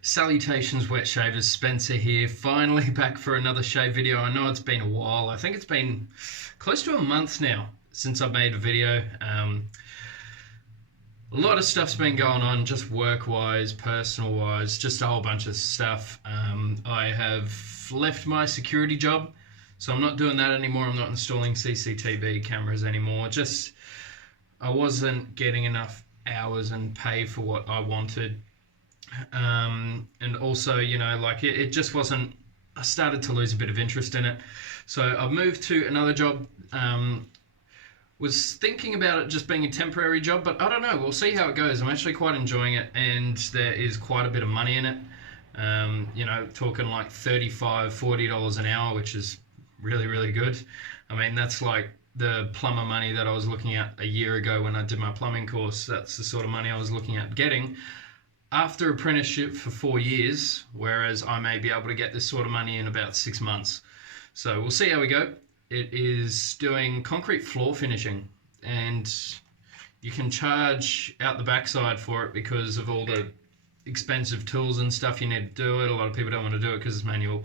Salutations, wet shavers. Spencer here, finally back for another shave video. I know it's been a while. I think it's been close to a month now since I've made a video. A lot of stuff's been going on, just work-wise, personal-wise, just a whole bunch of stuff. I have left my security job, so I'm not doing that anymore. I'm not installing CCTV cameras anymore. Just I wasn't getting enough hours and pay for what I wanted. And also, it just wasn't, I started to lose a bit of interest in it. So I've moved to another job. Was thinking about it just being a temporary job, but I don't know, we'll see how it goes. I'm actually quite enjoying it, and there is quite a bit of money in it. Talking like $35, $40 an hour, which is really, really good. I mean, that's like the plumber money that I was looking at a year ago when I did my plumbing course. That's the sort of money I was looking at getting after apprenticeship for 4 years, whereas I may be able to get this sort of money in about 6 months. So we'll see how we go. It is doing concrete floor finishing, and you can charge out the backside for it because of all the expensive tools and stuff you need to do it. A lot of people don't want to do it because it's manual,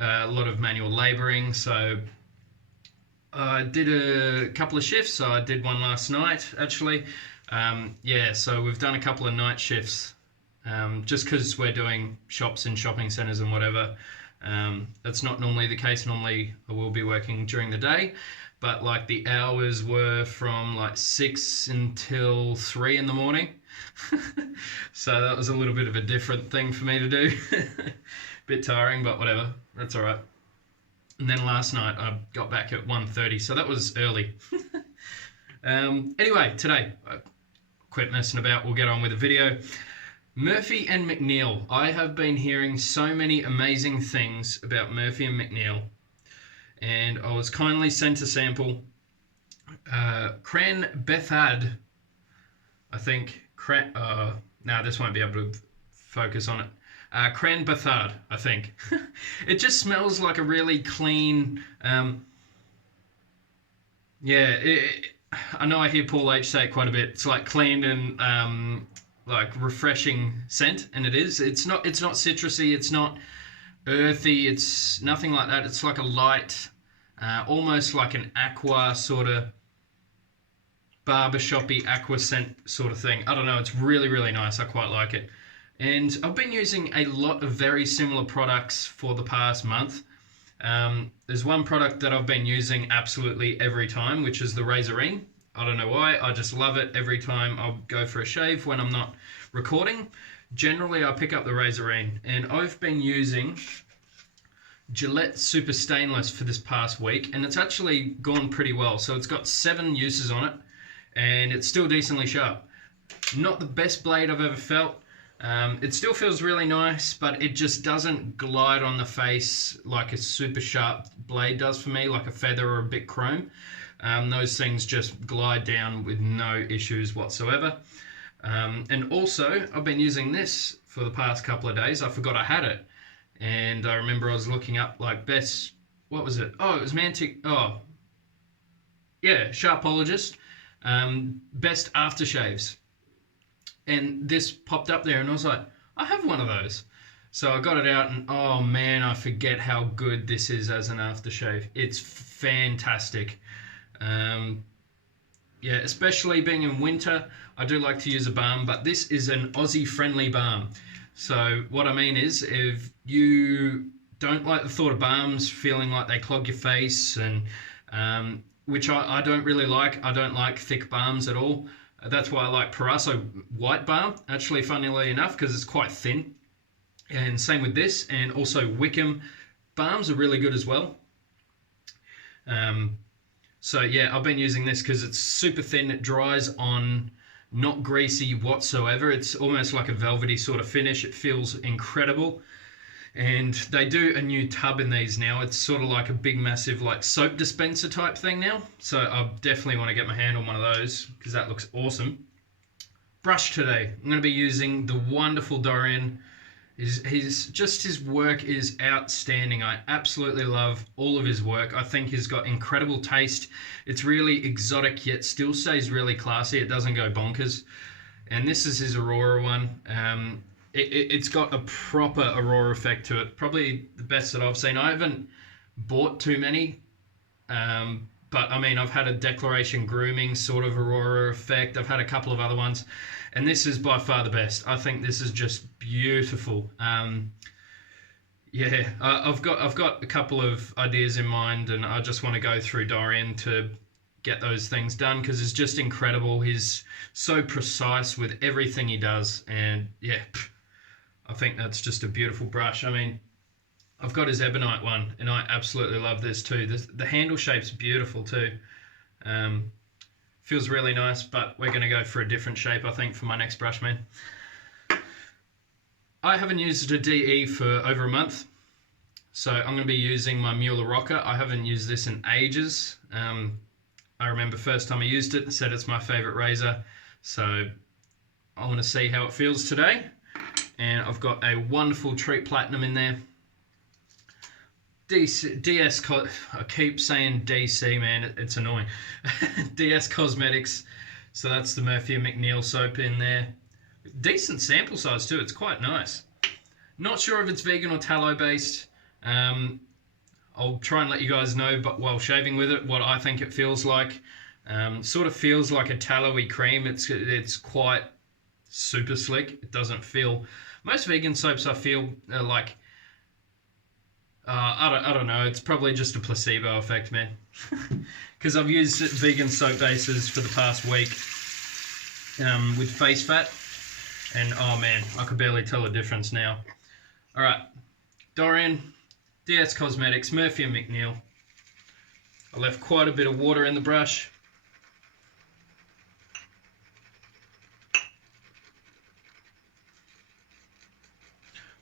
a lot of manual labouring. So I did a couple of shifts. I did one last night, actually. So we've done a couple of night shifts. Just because we're doing shops and shopping centres and whatever. That's not normally the case. Normally I will be working during the day, but like the hours were from like 6 until 3 in the morning. So that was a little bit of a different thing for me to do. Bit tiring, but whatever, that's all right. And then last night I got back at 1:30, so that was early. Anyway, today I quit messing about, we'll get on with the video. Murphy and McNeil. I have been hearing so many amazing things about Murphy and McNeil, and I was kindly sent a sample. Cran Bethad, I think. This won't be able to focus on it. Cran Bethad, I think. It just smells like a really clean. I know I hear Paul H say it quite a bit. It's like clean and like refreshing scent, and it is. It's not citrusy, it's not earthy, it's nothing like that. It's like a light, almost like an aqua sort of barbershoppy aqua scent sort of thing. I don't know, it's really, really nice. I quite like it. And I've been using a lot of very similar products for the past month. There's one product that I've been using absolutely every time, which is the Razorine. I don't know why, I just love it every time I'll go for a shave when I'm not recording. Generally, I pick up the Razorine, and I've been using Gillette Super Stainless for this past week, and it's actually gone pretty well. So it's got 7 uses on it, and it's still decently sharp. Not the best blade I've ever felt. It still feels really nice, but it just doesn't glide on the face like a super sharp blade does for me, like a feather or a bit chrome. Those things just glide down with no issues whatsoever. And also, I've been using this for the past couple of days. I forgot I had it. And I remember I was looking up like best, what was it? Oh, it was Mantic, Sharpologist, best aftershaves. And this popped up there, and I was like, I have one of those. So I got it out, and oh man, I forget how good this is as an aftershave. It's fantastic. Especially being in winter, I do like to use a balm, but this is an Aussie-friendly balm. So what I mean is, if you don't like the thought of balms feeling like they clog your face, and which I don't really like. I don't like thick balms at all. That's why I like Paraso White Balm, actually, funnily enough, because it's quite thin. And same with this, and also Wickham balms are really good as well. I've been using this because it's super thin. It dries on, not greasy whatsoever. It's almost like a velvety sort of finish. It feels incredible. And they do a new tub in these now. It's sort of like a big, massive, like soap dispenser type thing now. So I definitely want to get my hand on one of those because that looks awesome. Brush today. I'm going to be using the wonderful Dorian. His work is outstanding. I absolutely love all of his work. I think he's got incredible taste. It's really exotic yet still stays really classy. It doesn't go bonkers. And this is his Aurora one. It's got a proper Aurora effect to it. Probably the best that I've seen. I haven't bought too many, but I mean, I've had a Declaration Grooming sort of Aurora effect. I've had a couple of other ones, and this is by far the best. I think this is just beautiful. Yeah, I've got a couple of ideas in mind, and I just want to go through Dorian to get those things done because it's just incredible. He's so precise with everything he does, and yeah, I think that's just a beautiful brush. I mean, I've got his Ebonite one, and I absolutely love this too. The handle shape's beautiful too. Um, Feels really nice, but we're going to go for a different shape, I think, for my next brush, man. I haven't used a DE for over a month, so I'm going to be using my Mueller Rocker. I haven't used this in ages. I remember first time I used it, said it's my favorite razor, so I want to see how it feels today. And I've got a wonderful Treat Platinum in there. I keep saying DC, man, it's annoying. DS Cosmetics, so that's the Murphy and McNeil soap in there. Decent sample size too, it's quite nice. Not sure if it's vegan or tallow based. I'll try and let you guys know, but while shaving with it, what I think it feels like. Sort of feels like a tallowy cream. It's quite super slick. It doesn't feel... Most vegan soaps I feel are like... I don't know. It's probably just a placebo effect, man. Because I've used vegan soap bases for the past week with face fat. And oh man, I could barely tell a difference now. Alright, Dorian, DS Cosmetics, Murphy and McNeil. I left quite a bit of water in the brush.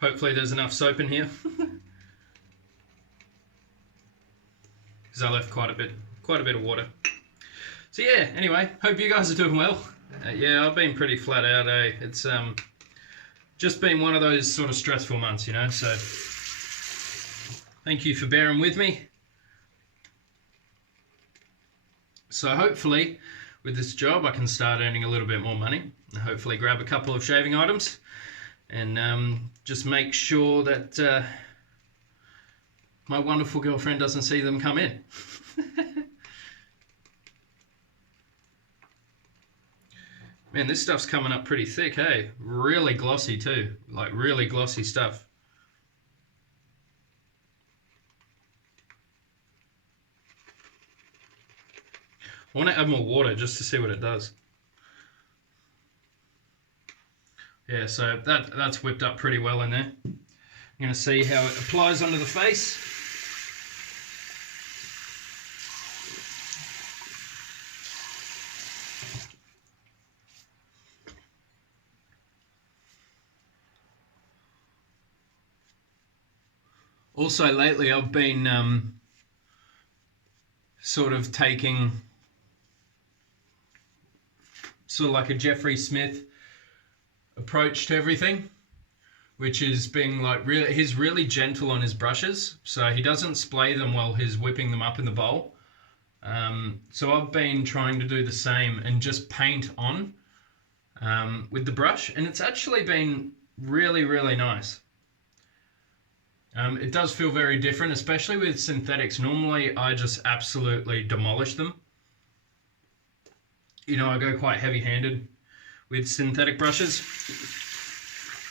Hopefully there's enough soap in here. Because I left quite a bit of water. So yeah, anyway, hope you guys are doing well. Yeah, I've been pretty flat out, eh? It's just been one of those sort of stressful months, you know, so thank you for bearing with me. So hopefully with this job I can start earning a little bit more money and hopefully grab a couple of shaving items and just make sure that my wonderful girlfriend doesn't see them come in. Man, this stuff's coming up pretty thick, hey? Really glossy too, like really glossy stuff. I want to add more water just to see what it does. Yeah, so that's whipped up pretty well in there. I'm going to see how it applies onto the face. Also lately I've been sort of taking sort of like a Jeffrey Smith approach to everything, which is being like he's really gentle on his brushes, so he doesn't splay them while he's whipping them up in the bowl. So I've been trying to do the same and just paint on with the brush, and it's actually been really, really nice. It does feel very different, especially with synthetics. Normally I just absolutely demolish them. You know, I go quite heavy-handed with synthetic brushes.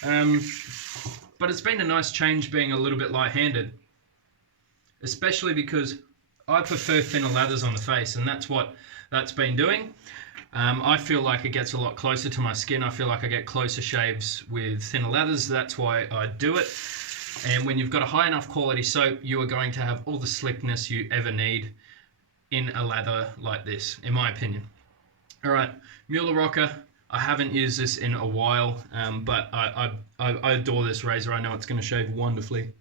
But it's been a nice change being a little bit light-handed, especially because I prefer thinner lathers on the face, and that's what that's been doing. I feel like it gets a lot closer to my skin. I feel like I get closer shaves with thinner lathers. That's why I do it. And when you've got a high enough quality soap, you are going to have all the slickness you ever need in a lather like this, in my opinion. All right, Mueller Rocker. I haven't used this in a while, but I adore this razor. I know it's going to shave wonderfully.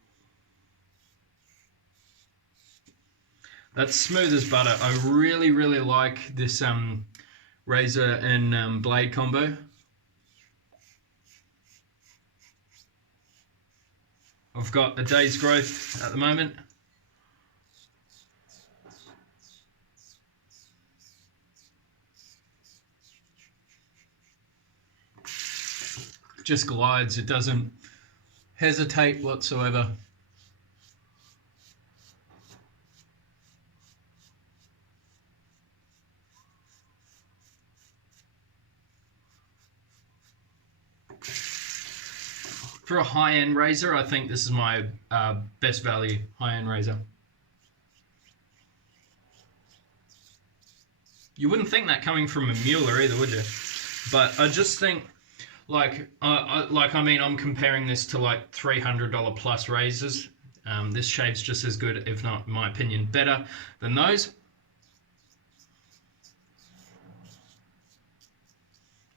That's smooth as butter. I really, really like this razor and blade combo. I've got a day's growth at the moment. just glides. It doesn't hesitate whatsoever. For a high-end razor, I think this is my best value high-end razor. You wouldn't think that coming from a Mueller either, would you? But I just think, like, I'm comparing this to like $300 plus razors. This shave's just as good, if not, in my opinion, better than those.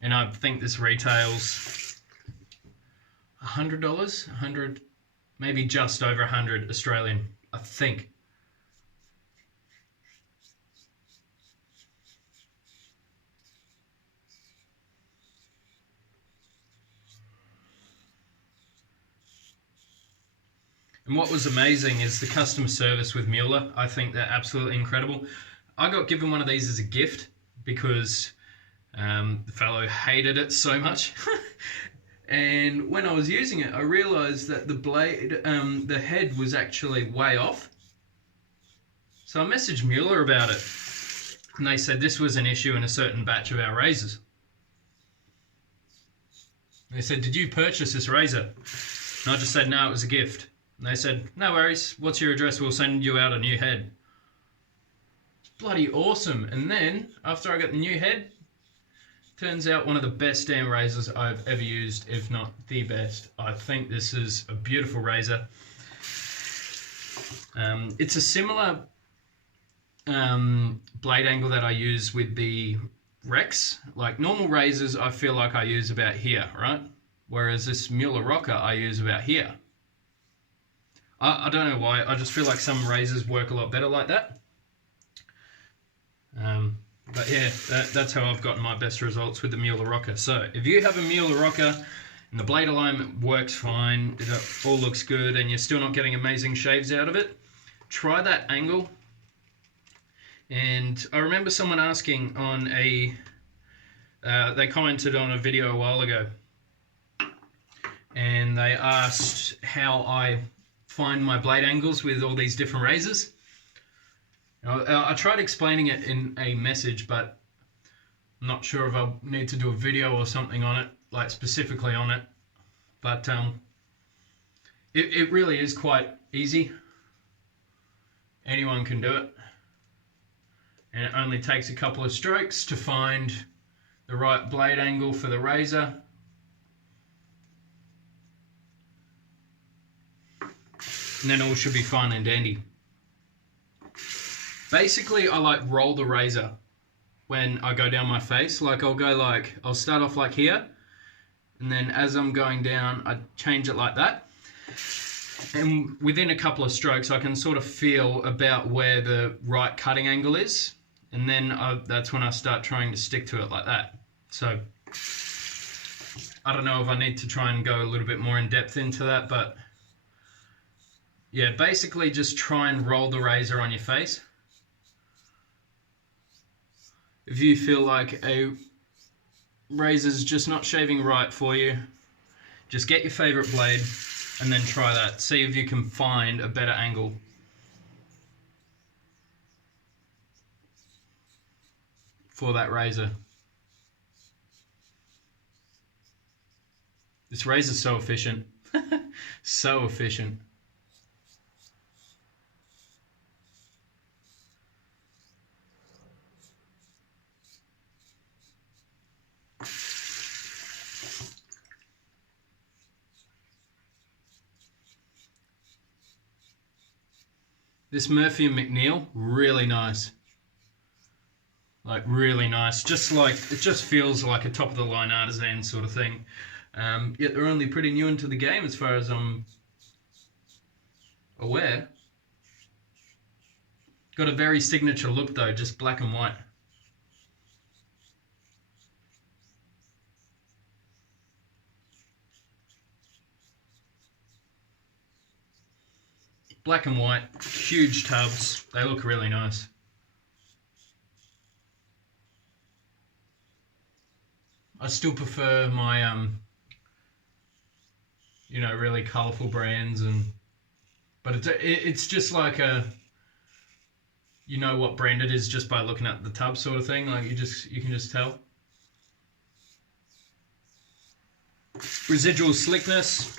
And I think this retails $100, maybe just over 100 Australian, I think. And what was amazing is the customer service with Mueller. I think they're absolutely incredible. I got given one of these as a gift because the fellow hated it so much. And when I was using it, I realized that the blade, the head was actually way off. So I messaged Mueller about it. And they said this was an issue in a certain batch of our razors. They said, did you purchase this razor? And I just said, no, it was a gift. And they said, no worries, what's your address? We'll send you out a new head. It's bloody awesome. And then, after I got the new head, turns out one of the best damn razors I've ever used, if not the best. I think this is a beautiful razor. It's a similar blade angle that I use with the Rex. Like normal razors, I feel like I use about here, right? Whereas this Mueller rocker, I use about here. I don't know why, I just feel like some razors work a lot better like that. But yeah, that's how I've gotten my best results with the Mueller rocker. So if you have a Mueller rocker and the blade alignment works fine, it all looks good, and you're still not getting amazing shaves out of it, try that angle. And I remember someone asking on they commented on a video a while ago, and they asked how I find my blade angles with all these different razors. I tried explaining it in a message, but I'm not sure if I need to do a video or something on it, like specifically on it. But it really is quite easy. Anyone can do it. And it only takes a couple of strokes to find the right blade angle for the razor. And then all should be fine and dandy. Basically, I like roll the razor when I go down my face. Like I'll start off like here, and then as I'm going down, I change it like that. And within a couple of strokes, I can sort of feel about where the right cutting angle is. And then that's when I start trying to stick to it like that. So I don't know if I need to try and go a little bit more in depth into that, but yeah, basically just try and roll the razor on your face. If you feel like a razor's just not shaving right for you, just get your favorite blade and then try that. See if you can find a better angle. For that razor. This razor's so efficient. So efficient. This Murphy and McNeil, really nice. Like really nice. Just like, it just feels like a top of the line Artisan sort of thing. Yet they're only pretty new into the game as far as I'm aware. Got a very signature look though, just black and white. Black and white, huge tubs. They look really nice. I still prefer my you know, really colourful brands, but it's just like you know what brand it is just by looking at the tub sort of thing. Like you can just tell. Residual slickness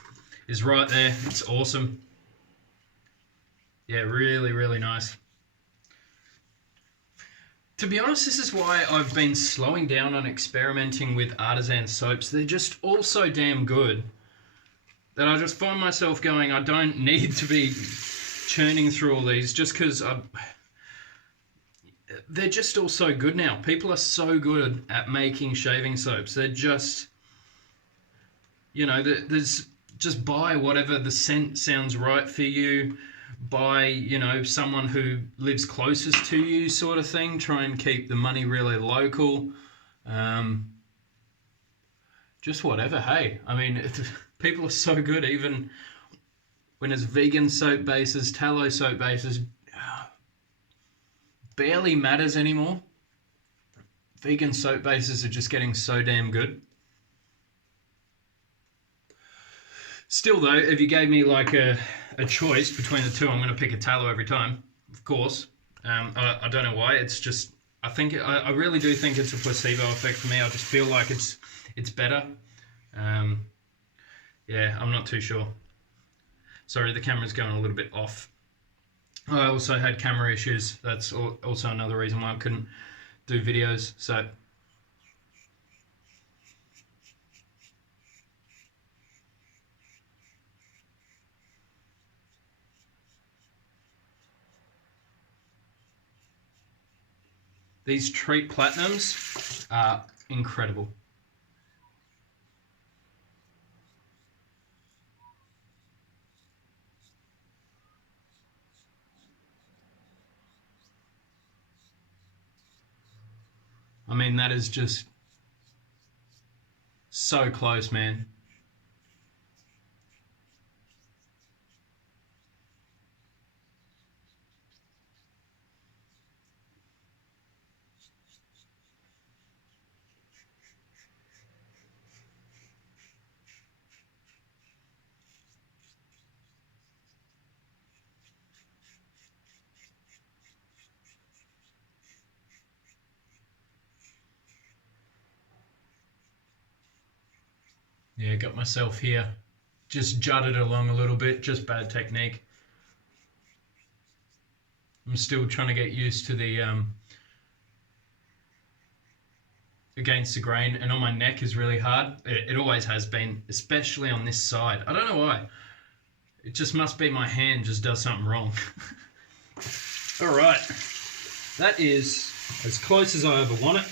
is right there. It's awesome. Yeah, really, really nice. To be honest, this is why I've been slowing down on experimenting with Artisan soaps. They're just all so damn good that I just find myself going, I don't need to be churning through all these just because they're just all so good now. People are so good at making shaving soaps. They're just, you know, there's just buy whatever the scent sounds right for you. Buy, you know, someone who lives closest to you sort of thing. Try and keep the money really local. Just whatever, hey. I mean, people are so good, even when it's vegan soap bases, tallow soap bases, barely matters anymore. Vegan soap bases are just getting so damn good. Still though, if you gave me like a choice between the two, I'm going to pick a tallow every time, of course. I don't know why. It's just, I really do think it's a placebo effect for me. I just feel like it's better. Yeah, I'm not too sure. Sorry, the camera's going a little bit off. I also had camera issues. That's also another reason why I couldn't do videos. So these Treat Platinums are incredible. I mean, that is just so close, man. Yeah, got myself here. Just jutted along a little bit, just bad technique. I'm still trying to get used to the against the grain, and on my neck is really hard. It always has been, especially on this side. I don't know why. It just must be my hand just does something wrong. All right, that is as close as I ever want it.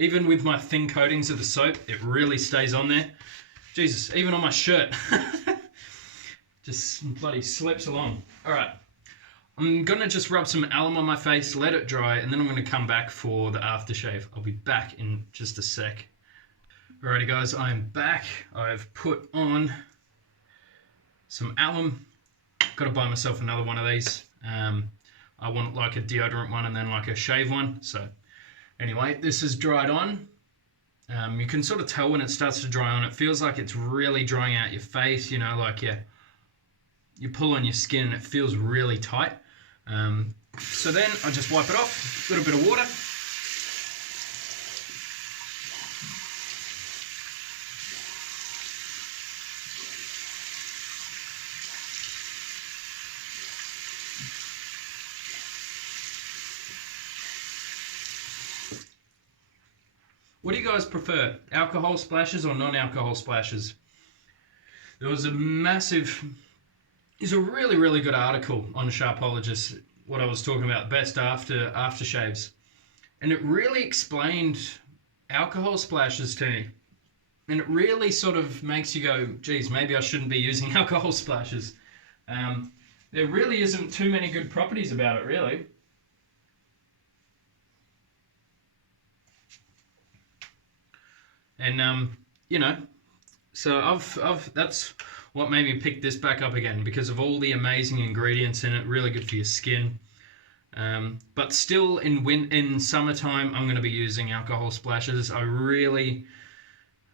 Even with my thin coatings of the soap, it really stays on there. Jesus, even on my shirt. Just bloody slips along. All right. I'm going to just rub some alum on my face, let it dry, and then I'm going to come back for the aftershave. I'll be back in just a sec. Alrighty guys, I am back. I've put on some alum. Got to buy myself another one of these. I want like a deodorant one and then like a shave one. So anyway, this is dried on. You can sort of tell when it starts to dry on. It feels like it's really drying out your face, you know, like you pull on your skin and it feels really tight. So then I just wipe it off, a little bit of water. What do you guys prefer? Alcohol splashes or non-alcohol splashes? There was a really, really good article on Sharpologist, what I was talking about, best aftershaves. And it really explained alcohol splashes to me. And it really sort of makes you go, geez, maybe I shouldn't be using alcohol splashes. There really isn't too many good properties about it, really. And you know, so I've that's what made me pick this back up again, because of all the amazing ingredients in it. Really good for your skin. But still, in summertime, I'm going to be using alcohol splashes. I really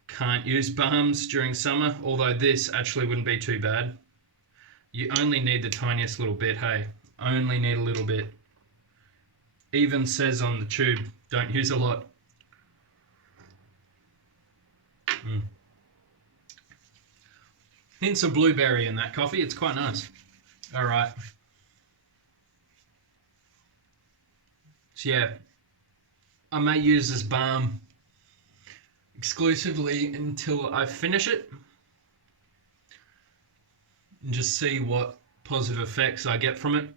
can't use balms during summer, although this actually wouldn't be too bad. You only need the tiniest little bit, hey? Only need a little bit. Even says on the tube, don't use a lot. Hints of blueberry in that coffee. It's quite nice. All right. So yeah, I may use this balm exclusively until I finish it and just see what positive effects I get from it.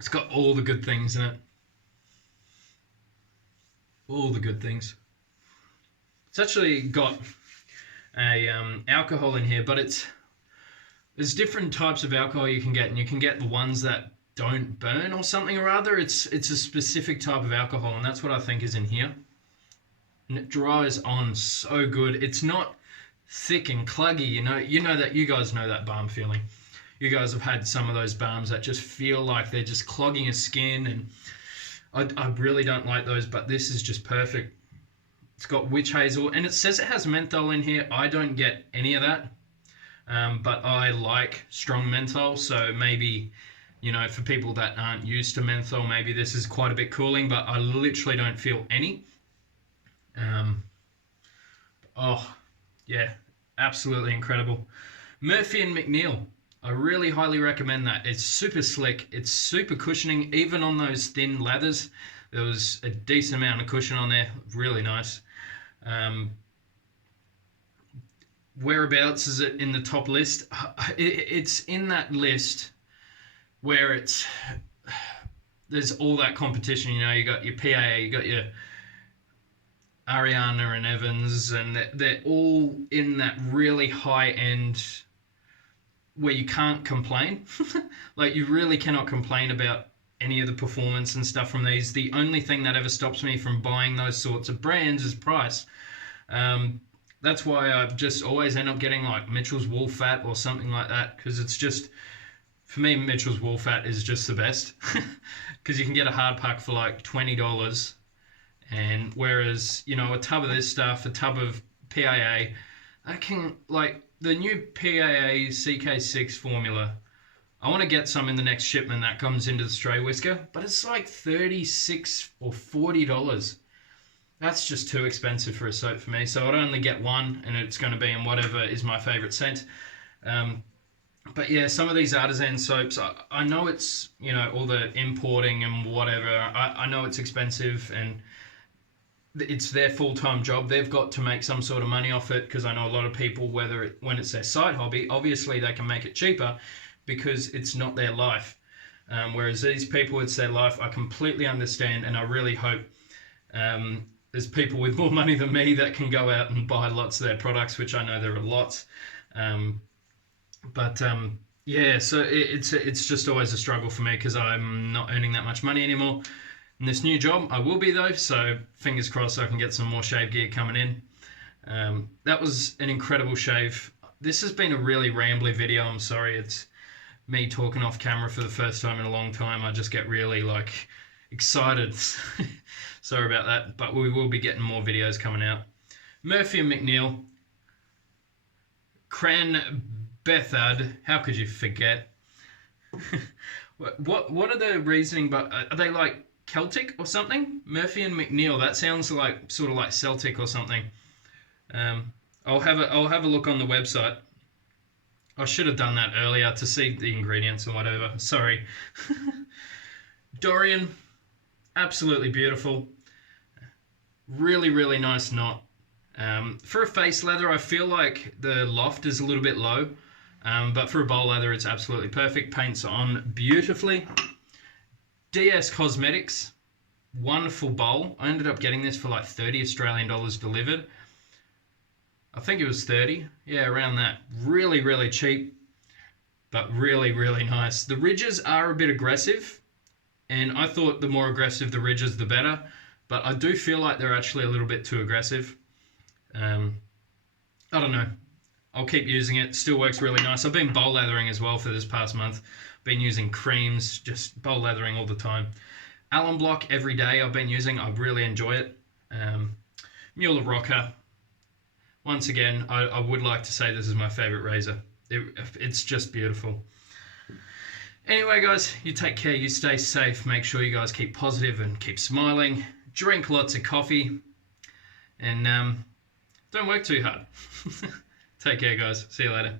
It's got all the good things in it. All the good things. It's actually got a alcohol in here, but there's different types of alcohol you can get, and you can get the ones that don't burn or something or other. It's a specific type of alcohol, and that's what I think is in here. And it dries on so good. It's not thick and cluggy. You know that, you guys know that balm feeling. You guys have had some of those balms that just feel like they're just clogging your skin, and I really don't like those, but this is just perfect. It's got witch hazel, and it says it has menthol in here. I don't get any of that, but I like strong menthol, so maybe, for people that aren't used to menthol, maybe this is quite a bit cooling, but I literally don't feel any. Oh, yeah, absolutely incredible. Murphy and McNeil. I really highly recommend that. It's super slick. It's super cushioning. Even on those thin lathers, there was a decent amount of cushion on there. Really nice. Whereabouts is it in the top list? It's in that list where there's all that competition. You got your PAA, you got your Ariana and Evans, and they're all in that really high end where you can't complain. Like, you really cannot complain about any of the performance and stuff from these. The only thing that ever stops me from buying those sorts of brands is price. That's why I just always end up getting like Mitchell's Wool Fat or something like that, because it's just, for me, Mitchell's Wool Fat is just the best, because you can get a hard pack for like $20, and whereas, a tub of this stuff, a tub of PAA, I can, like, the new PAA CK6 formula, I want to get some in the next shipment that comes into the Stray Whisker, but it's like $36 or $40. That's just too expensive for a soap for me, so I'd only get one, and it's going to be in whatever is my favourite scent. But yeah, some of these Artisan soaps, I know it's, all the importing and whatever, I know it's expensive, and it's their full-time job. They've got to make some sort of money off it, because I know a lot of people, when it's their side hobby, obviously they can make it cheaper because it's not their life. Whereas these people, it's their life. I completely understand, and I really hope there's people with more money than me that can go out and buy lots of their products, which I know there are lots. Yeah, so it's just always a struggle for me, because I'm not earning that much money anymore. In this new job, I will be though, so fingers crossed I can get some more shave gear coming in. That was an incredible shave. This has been a really rambly video, I'm sorry. It's me talking off camera for the first time in a long time. I just get really, excited. Sorry about that, but we will be getting more videos coming out. Murphy and McNeil. Cran Bethard, how could you forget? What are the reasoning, but are they like Celtic or something? Murphy and McNeil, that sounds like sort of like Celtic or something. I'll have a look on the website. I should have done that earlier to see the ingredients and whatever. Sorry. Dorian, absolutely beautiful. Really, really nice knot. For a face leather, I feel like the loft is a little bit low, but for a bowl leather, it's absolutely perfect. Paints on beautifully. DS Cosmetics, wonderful bowl. I ended up getting this for like 30 Australian dollars delivered. I think it was 30. Yeah, around that. Really, really cheap, but really, really nice. The ridges are a bit aggressive, and I thought the more aggressive the ridges, the better, but I do feel like they're actually a little bit too aggressive. I don't know. I'll keep using it. Still works really nice. I've been bowl leathering as well for this past month. Been using creams, just bowl lathering all the time. Allen block every day I've been using. I really enjoy it. Mueller rocker. Once again, I would like to say this is my favorite razor. It's just beautiful. Anyway, guys, you take care. You stay safe. Make sure you guys keep positive and keep smiling. Drink lots of coffee. And don't work too hard. Take care, guys. See you later.